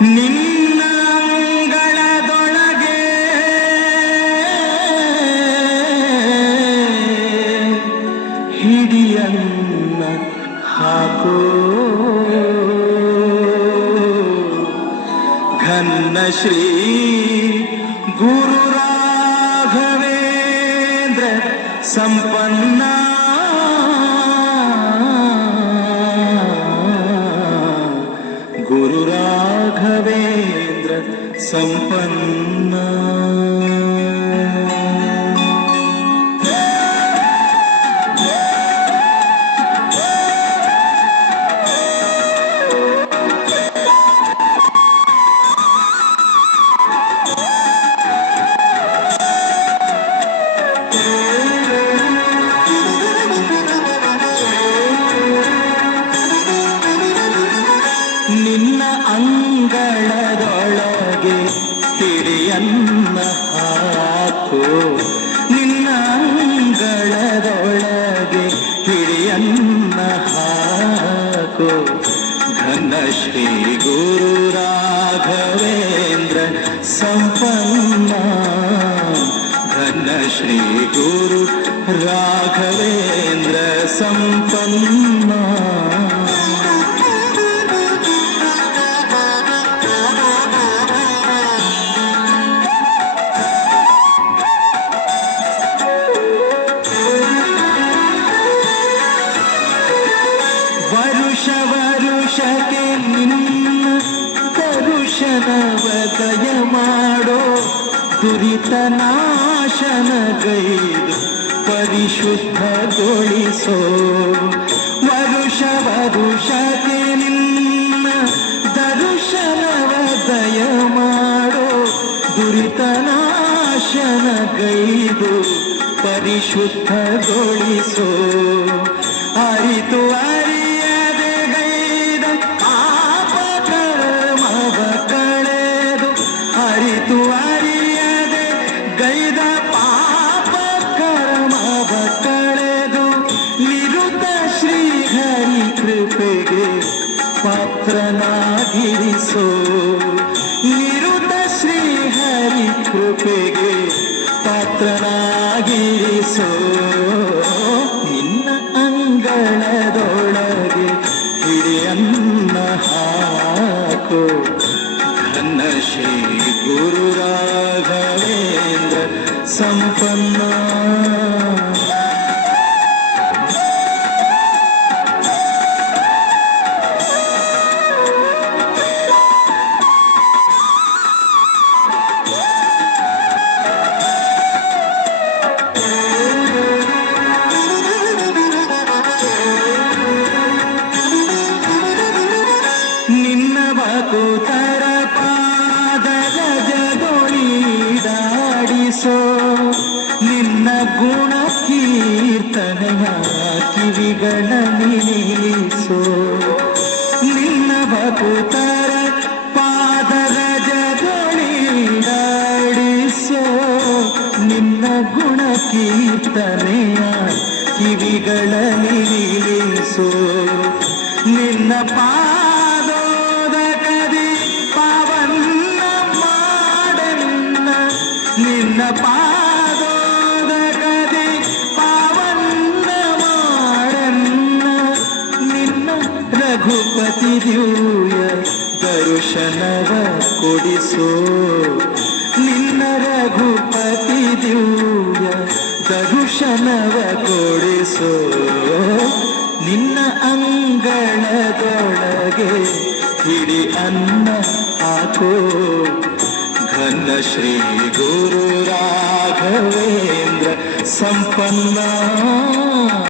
ನಿನ್ನ ಅಂಗಳದೊಳಗೆ ಹಿಡಿಯನ್ನ ಹಾಕೋ ಘನ್ನ ಶ್ರೀ ಗುರು ರಾಘವೇಂದ್ರ ಸಂಪನ್ನ ಗುರು ರಾಘವೇಂದ್ರ ಸಂಪನ್ನ. ನಿನ್ನ ಅಂಗಳದೊಳಗೆ ಹಿಡಿಯನ್ನ ಹಾಕೋ, ನಿನ್ನ ಅಂಗಳದೊಳಗೆ ಹಿಡಿಯನ್ನ ಹಾಕೋ ಘನ ಶ್ರೀ ಗುರು ರಾಘವೇಂದ್ರ ಸಂಪನ್ನ, ಘನ ಶ್ರೀ ಗುರು ರಾಘವೇಂದ್ರ ಸಂಪನ್ನ. ವರುಷ ವರುಷಕ್ಕೆ ನಿನ್ನ ದರುಶನವ ದಯ ಮಾಡೋ, ದುರಿತ ನಾಶನಗೈದು ಪರಿಶುದ್ಧಗೊಳಿಸೋ. ವರುಷ ವರುಷಕ್ಕೆ ನಿನ್ನ ದರುಶನವ ದಯ ಮಾಡೋ, ದುರಿತ ನಾಶನಗೈದು ಪರಿಶುದ್ಧಗೊಳಿಸೋ. ಅರಿತು ಅರಿಯದೆ ಗೈದ ಪಾಪ ಕರ್ಮವ ಕಳೆದು, ಅರಿತು ಅರಿಯದೆ ಗೈದ ಪಾಪ ಕರ್ಮವ ಕಳೆದು, ನಿರುತ ಶ್ರೀಹರಿ ಕೃಪೆಗೆ ಪಾತ್ರನಾಗಿರಿಸೋ. ನಿರುತ ಶ್ರೀಹರಿ ಕೃಪೆಗೆ ಪಾತ್ರನಾಗಿರಿಸೋ. ನಿನ್ನ ಅಂಗಳದೊಳಗೆ ಹಿಡಿಯನ್ನ ಹಾಕೋ ಘನ ಶ್ರೀ ಗುರು ರಾಘವೇಂದ್ರ ಸಂಪನ್ನ. ನಿನ್ನ ಭಕುತರ ಪಾದದ ಜಗೊಳಿದಾಡಿಸೋ, ನಿನ್ನ ಗುಣ ಕೀರ್ತನೆಯ ಕಿವಿಗಳಲ್ಲಿ ನಿಲ್ಲಿಸೋ. ನಿನ್ನ ಭಕುತರ ಪಾದದ ಜಗೊಳಿದಾಡಿಸೋ, ನಿನ್ನ ಗುಣ ಕೀರ್ತನೆಯ ಕಿವಿಗಳಲ್ಲಿ ನಿಲ್ಲಿಸೋ. ನಿನ್ನ ಪಾದೋದಕದಿ ಪಾವನ್ನ ಮಾಡನ್ನ, ನಿನ್ನ ಪಾದೋದಕದಿ ಪಾವನ್ನ ಮಾಡನ್ನ. ನಿನ್ನ ರಘುಪತಿ ದಿವ್ಯ ದರ್ಶನವ ಕೊಡಿಸೋ, ನಿನ್ನ ರಘುಪತಿ ದಿವ್ಯ ದರ್ಶನವ ಕೊಡಿಸೋ. ನಿನ್ನ ಅಂಗಳದೊಳಗೆ ಹಿಡಿ ಅನ್ನ ಹಾಕೋ ಘನ ಶ್ರೀ ಗುರು ರಾಘವೇಂದ್ರ ಸಂಪನ್ನ.